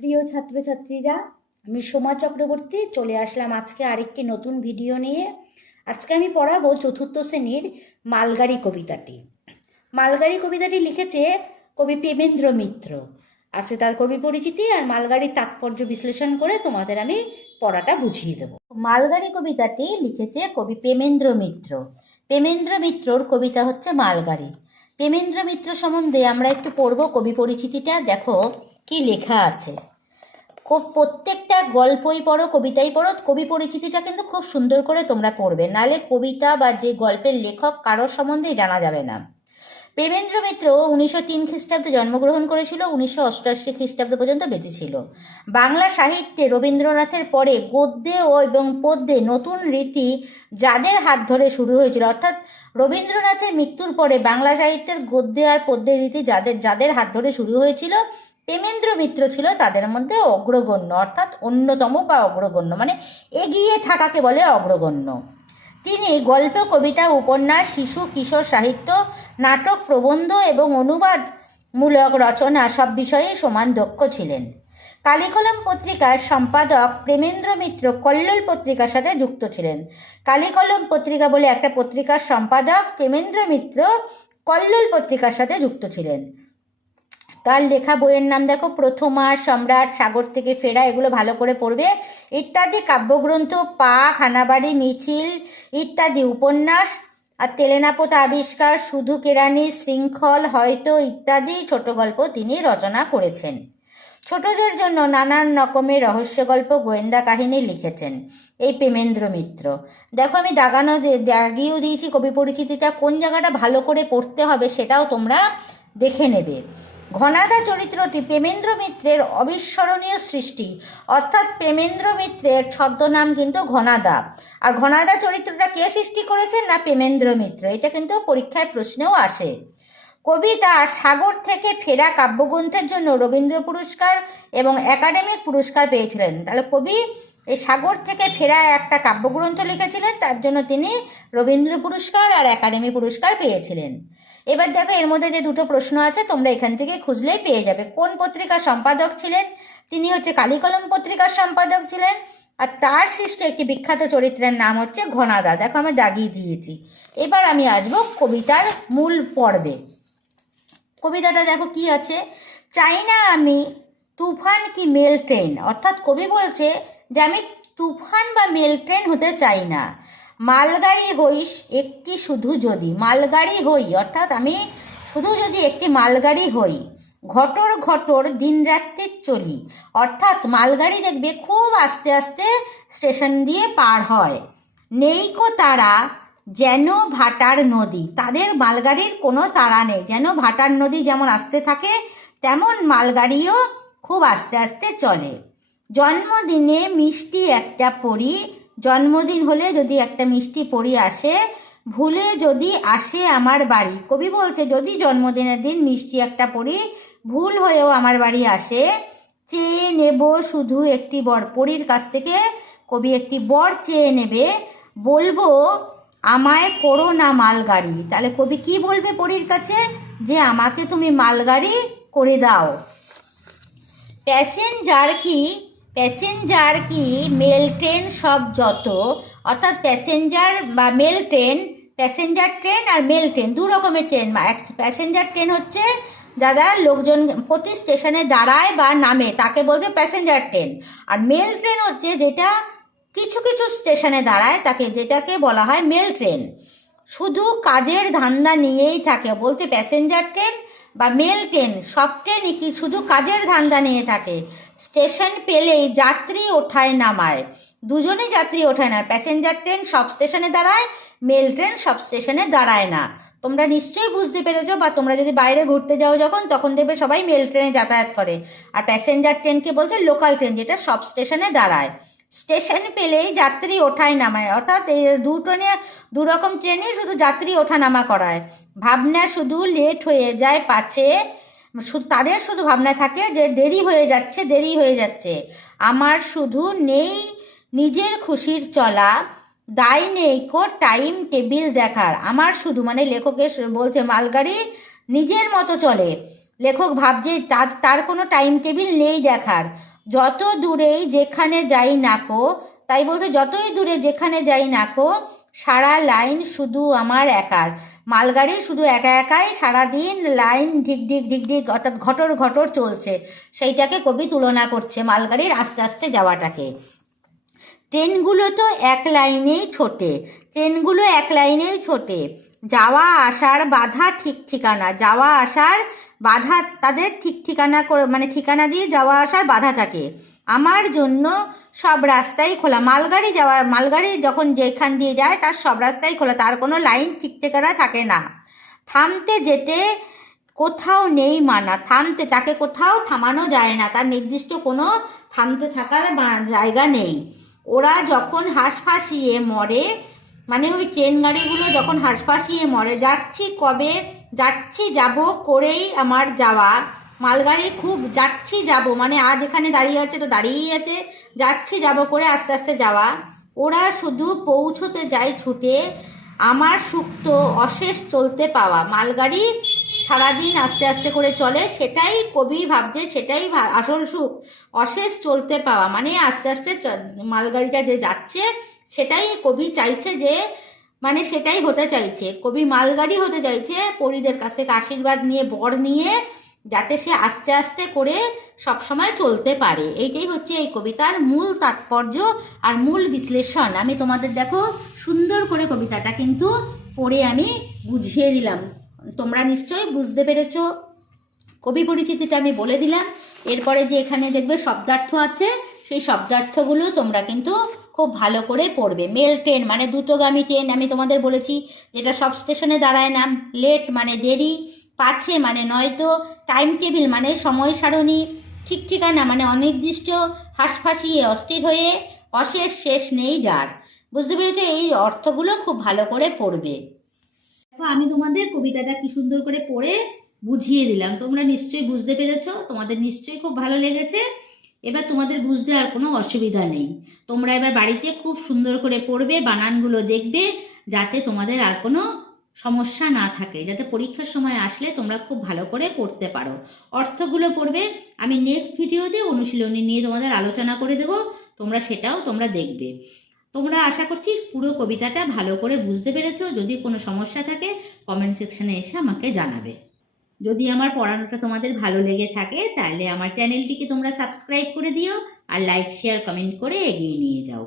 প্রিয় ছাত্রছাত্রীরা, আমি সোমা চক্রবর্তী চলে আসলাম আজকে আরেকটি নতুন ভিডিও নিয়ে। আজকে আমি পড়াবো চতুর্থ শ্রেণীর মালগাড়ি কবিতাটি। মালগাড়ি কবিতাটি লিখেছে কবি প্রেমেন্দ্র মিত্র। আজকে তার কবি পরিচিতি আর মালগাড়ির তাৎপর্য বিশ্লেষণ করে তোমাদের আমি পড়াটা বুঝিয়ে দেবো। মালগাড়ি কবিতাটি লিখেছে কবি প্রেমেন্দ্র মিত্র। প্রেমেন্দ্র মিত্রর কবিতা হচ্ছে মালগাড়ি। প্রেমেন্দ্র মিত্র সম্বন্ধে আমরা একটু পড়বো কবি পরিচিতিটা। দেখো কি লেখা আছে। প্রত্যেকটা গল্পই পড়ো, কবিতাই পড়ো, কবি পরিচিতিটা কিন্তু খুব সুন্দর করে তোমরা পড়বে, নাহলে কবিতা বা যে গল্পের লেখক কারোর সম্বন্ধেই জানা যাবে না। প্রেমেন্দ্র মিত্র 1903 খ্রিস্টাব্দে জন্মগ্রহণ করেছিল, 1988 খ্রিস্টাব্দ পর্যন্ত বেঁচে ছিল। বাংলা সাহিত্যে রবীন্দ্রনাথের পরে গদ্যে এবং পদ্যে নতুন রীতি যাদের হাত ধরে শুরু হয়েছিল, অর্থাৎ রবীন্দ্রনাথের মৃত্যুর পরে বাংলা সাহিত্যের গদ্যে আর পদ্যের রীতি যাদের হাত ধরে শুরু হয়েছিল, প্রেমেন্দ্র মিত্র ছিল তাদের মধ্যে অগ্রগণ্য, অর্থাৎ অন্যতম বা অগ্রগণ্য, মানে এগিয়ে থাকাকে বলে অগ্রগণ্য। তিনি গল্প, কবিতা, উপন্যাস, শিশু কিশোর সাহিত্য, নাটক, প্রবন্ধ এবং অনুবাদমূলক রচনা সব বিষয়েই সমান দক্ষ ছিলেন। কালিকলম পত্রিকার সম্পাদক প্রেমেন্দ্র মিত্র কল্লোল পত্রিকার সাথে যুক্ত ছিলেন। কালিকলম পত্রিকা বলে একটা পত্রিকার সম্পাদক প্রেমেন্দ্র মিত্র কল্লোল পত্রিকার সাথে যুক্ত ছিলেন। তার লেখা বইয়ের নাম দেখো, প্রথমা, সম্রাট, সাগর থেকে ফেরা, এগুলো ভালো করে পড়বে, ইত্যাদি কাব্যগ্রন্থ, পাক, হানাবাড়ি, মিছিল ইত্যাদি উপন্যাস, আর তেলেনাপোতা আবিষ্কার, শুধু কেরানি, শৃঙ্খল, হয়তো ইত্যাদি ছোট গল্প তিনি রচনা করেছেন। ছোটদের জন্য নানান রকমের রহস্য গল্প, গোয়েন্দা কাহিনী লিখেছেন এই প্রেমেন্দ্র মিত্র। দেখো আমি দাগিয়েও দিয়েছি কবি পরিচিতিটা, কোন জায়গাটা ভালো করে পড়তে হবে সেটাও তোমরা দেখে নেবে। ঘনাদা চরিত্রটি প্রেমেন্দ্র মিত্রের অবিস্মরণীয় সৃষ্টি, অর্থাৎ প্রেমেন্দ্র মিত্রের ছদ্মনাম কিন্তু ঘনাদা। আর ঘনাদা চরিত্রটা কে সৃষ্টি করেছেন? না, প্রেমেন্দ্র মিত্র। এটা কিন্তু পরীক্ষায় প্রশ্নেও আসে। কবি তার সাগর থেকে ফেরা কাব্যগ্রন্থের জন্য রবীন্দ্র পুরস্কার এবং একাডেমিক পুরস্কার পেয়েছিলেন। তাহলে কবি এই সাগর থেকে ফেরা একটা কাব্যগ্রন্থ লিখেছিলেন, তার জন্য তিনি রবীন্দ্র পুরস্কার আর একাডেমি পুরস্কার পেয়েছিলেন। এবার দেখো এর মধ্যে যে দুটো প্রশ্ন আছে তোমরা এখান থেকে খুঁজলেই পেয়ে যাবে। কোন পত্রিকার সম্পাদক ছিলেন? তিনি হচ্ছে কালিকলম পত্রিকার সম্পাদক ছিলেন। আর তার সৃষ্ট একটি বিখ্যাত চরিত্রের নাম হচ্ছে ঘনাদা। দেখো আমি দাগিয়ে দিয়েছি। এবার আমি আসবো কবিতার মূল পর্বে। কবিতাটা দেখো কি আছে, চাই না আমি তুফান কি মেল ট্রেন, অর্থাৎ কবি বলছে যে আমি তুফান বা মেল ট্রেন হতে চাই না। মালগাড়ি হইস একটি শুধু যদি, মালগাড়ি হই অর্থাৎ আমি শুধু যদি একটি মালগাড়ি হই, ঘটর ঘটর দিন রাত্রি চলি, অর্থাৎ মালগাড়ি দেখবে খুব আস্তে আস্তে স্টেশন দিয়ে পার হয়। নেইকো তারা যেন ভাটার নদী, তাদের মালগাড়ির কোনো তাড়া নেই, যেন ভাটার নদী যেমন আসতে থাকে তেমন মালগাড়িও খুব আস্তে আস্তে চলে। জন্মদিনে মিষ্টি একটা পরী, জন্মদিন হলে যদি একটা মিষ্টি পরী আসে, ভুলে যদি আসে আমার বাড়ি। কবি বলছে যদি জন্মদিনের দিন মিষ্টি একটা পরী ভুল হয়েও আমার বাড়ি আসে, চেয়ে নেব শুধু একটি বর। পরীর কাছ থেকে কবি একটি বর চেয়ে নেবে, বলবো আমায় করো না মালগাড়ি। তাহলে কবি কি বলবে পরীর কাছে? যে আমাকে তুমি মালগাড়ি করে দাও। প্যাসেঞ্জার কি মেল ট্রেন সব যত, অর্থাৎ প্যাসেঞ্জার বা মেল ট্রেন, প্যাসেঞ্জার ট্রেন আর মেল ট্রেন দু রকমের ট্রেন। প্যাসেঞ্জার ট্রেন হচ্ছে যারা লোকজন প্রতি স্টেশনে দাঁড়ায় বা নামে তাকে বলছে প্যাসেঞ্জার ট্রেন, আর মেল ট্রেন হচ্ছে যেটা কিছু কিছু স্টেশনে দাঁড়ায় তাকে, যেটাকে বলা হয় মেল ট্রেন। শুধু কাজের ধান্দা নিয়েই থাকে, বলতে প্যাসেঞ্জার ট্রেন বা মেল ট্রেন সব ট্রেনই কি শুধু কাজের ধান্দা নিয়ে থাকে। স্টেশন পেলেই যাত্রী ওঠায় নামায়, দুজনেই যাত্রী ওঠায় না। প্যাসেঞ্জার ট্রেন সব স্টেশনে দাঁড়ায়, মেল ট্রেন সব স্টেশনে দাঁড়ায় না। তোমরা নিশ্চয়ই বুঝতে পেরেছো, বা তোমরা যদি বাইরে ঘুরতে যাও যখন তখন দেখবে সবাই মেল ট্রেনে যাতায়াত করে। আর প্যাসেঞ্জার ট্রেনকে বলছে লোকাল ট্রেন, যেটা সব স্টেশনে দাঁড়ায়। স্টেশন পেলেই যাত্রী ওঠায় নামায়, অর্থাৎ এই দু রকম ট্রেনে শুধু যাত্রী ওঠা নামা করায়। ভাবনা শুধু লেট হয়ে যায় পাছে, তাদের শুধু ভাবনা থাকে যে দেরি হয়ে যাচ্ছে। আমার শুধু নেই নিজের খুশির চলা, দায় নেই কো টাইম টেবিল দেখার। আমার শুধু, মানে লেখকের বলছে মালগাড়ি নিজের মতো চলে, লেখক ভাবছে তার কোনো টাইম টেবিল নেই দেখার। যত দূরেই যেখানে যাই নাকো, তাই বলতে যতই দূরে যেখানে যাই নাকো, সারা লাইন শুধু আমার একার। মালগাড়ি শুধু একা একাই সারাদিন লাইন ঢিক ঢিক ঢিক ঢিক অর্থাৎ ঘটর ঘটর চলছে, সেইটাকে কবি তুলনা করছে মালগাড়ির আস্তে আস্তে যাওয়াটাকে। ট্রেনগুলো তো এক লাইনেই ছোটে, ট্রেনগুলো এক লাইনেই ছোটে, যাওয়া আসার বাধা ঠিক ঠিকানা, যাওয়া আসার বাধা তাদের ঠিক ঠিকানা করে, মানে ঠিকানা দিয়ে যাওয়া আসার বাধা থাকে। আমার জন্য সব রাস্তাই খোলা, মালগাড়ি যখন যেখান দিয়ে যায় তার সব রাস্তাই খোলা, তার কোনো লাইন ঠিক ঠিকানা থাকে না। থামতে যেতে কোথাও নেই মানা, তাকে কোথাও থামানো যায় না, তার নির্দিষ্ট কোনো থামতে থাকার জায়গা নেই। ওরা যখন হাঁসফাঁসিয়ে মরে, মানে ওই ট্রেন গাড়িগুলো যখন হাঁসফাঁসিয়ে মরে, যাচ্ছি যাব করেই আমার যাওয়া। মালগাড়ি খুব যাচ্ছি যাব, মানে আজ এখানে দাঁড়িয়ে আছে তো দাঁড়িয়েই আছে, যাচ্ছি যাব করে আস্তে আস্তে যাওয়া। ওরা শুধু পৌঁছতে যায় ছুটে, আমার সুখ তো অশেষ চলতে পাওয়া। মালগাড়ি সারাদিন আস্তে আস্তে করে চলে, সেটাই কবি ভাবছে, সেটাই আসল সুখ, অশেষ চলতে পাওয়া। মানে আস্তে আস্তে মালগাড়িটা যে যাচ্ছে সেটাই কবি চাইছে, যে মানে সেটাই হতে চাইছে কবি, মালগাড়ি হতে চাইছে পরীদের কাছ থেকে আশীর্বাদ নিয়ে, বর নিয়ে, যাতে সে আস্তে আস্তে করে সবসময় চলতে পারে। এইটাই হচ্ছে এই কবিতার মূল তাৎপর্য আর মূল বিশ্লেষণ। আমি তোমাদের দেখো সুন্দর করে কবিতাটা কিন্তু পড়ে আমি বুঝিয়ে দিলাম, তোমরা নিশ্চয়ই বুঝতে পেরেছো। কবি পরিচিতিটা আমি বলে দিলাম। এরপরে যে এখানে দেখবে শব্দার্থ আছে, সেই শব্দার্থগুলো তোমরা কিন্তু খুব ভালো করে পড়বে। মেল ট্রেন মানে দ্রুতগামী ট্রেন, আমি তোমাদের বলেছি, যেটা সব স্টেশনে দাঁড়ায় না। লেট মানে দেরি, পাছে মানে নয়তো, টাইম টেবিল মানে সময় সারণী, ঠিক ঠিকানা মানে অনির্দিষ্ট, হাঁসফাঁসিয়ে অস্থির হয়ে, অশেষ শেষ নেই যার। বুঝতে পেরেছো? এই অর্থগুলো খুব ভালো করে পড়বে। আমি তোমাদের কবিতাটা কি সুন্দর করে পড়ে বুঝিয়ে দিলাম, তোমরা নিশ্চয়ই বুঝতে পেরেছো, তোমাদের নিশ্চয়ই খুব ভালো লেগেছে। এবার তোমাদের বুঝতে আর কোনো অসুবিধা নেই, তোমরা এবার বাড়িতে খুব সুন্দর করে পড়বে, বানানগুলো দেখবে, যাতে তোমাদের আর কোনো সমস্যা না থাকে, যাতে পরীক্ষার সময় আসলে তোমরা খুব ভালো করে পড়তে পারো। অর্থগুলো পড়বে, আমি নেক্সট ভিডিওতে অনুশীলনী নিয়ে তোমাদের আলোচনা করে দেবো, তোমরা দেখবে। তোমরা আশা করছি পুরো কবিতাটা ভালো করে বুঝতে পেরেছো। যদি কোনো সমস্যা থাকে কমেন্ট সেকশনে এসে আমাকে জানাবে। যদি আমার পড়ানোটা তোমাদের ভালো লেগে থাকে তাহলে আমার চ্যানেলটিকে তোমরা সাবস্ক্রাইব করে দিও, আর লাইক শেয়ার কমেন্ট করে এগিয়ে নিয়ে যাও।